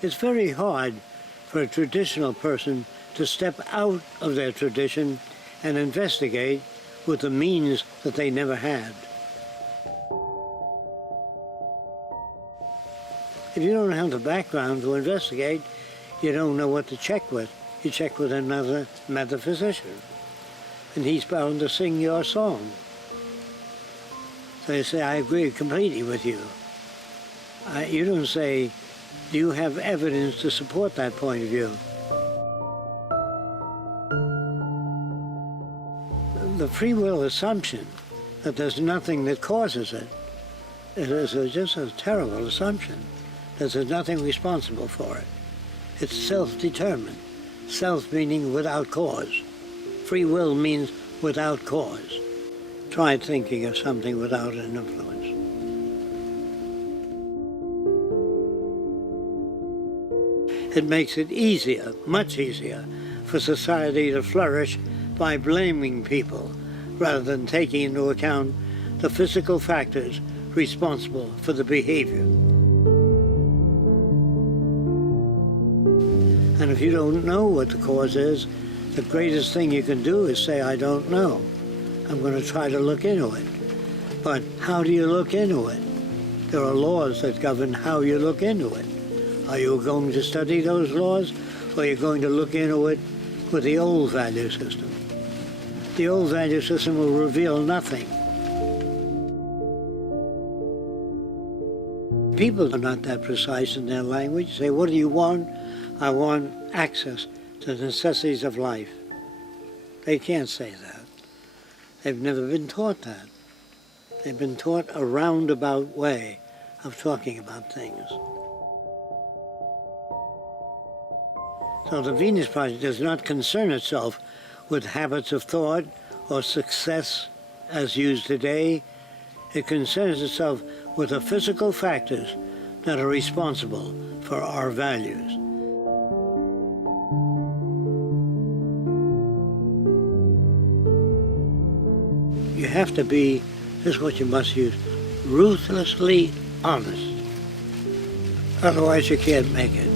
It's very hard for a traditional person to step out of their tradition and investigate with the means that they never had. If you don't have the background to investigate, you don't know what to check with. You check with another metaphysician, and he's bound to sing your song. So you say, I agree completely with you. You don't say, do you have evidence to support that point of view? The free will assumption that there's nothing that causes it is just a terrible assumption. There's nothing responsible for it. It's self-determined. Self meaning without cause. Free will means without cause. Try thinking of something without an influence. It makes it easier, much easier, for society to flourish by blaming people rather than taking into account the physical factors responsible for the behavior. And if you don't know what the cause is, the greatest thing you can do is say, I don't know. I'm going to try to look into it. But how do you look into it? There are laws that govern how you look into it. Are you going to study those laws, or are you going to look into it with the old value system? The old value system will reveal nothing. People are not that precise in their language. Say, what do you want? I want access to the necessities of life. They can't say that. They've never been taught that. They've been taught a roundabout way of talking about things. So the Venus Project does not concern itself with habits of thought or success as used today. It concerns itself with the physical factors that are responsible for our values. You have to be, this is what you must use, ruthlessly honest. Otherwise you can't make it.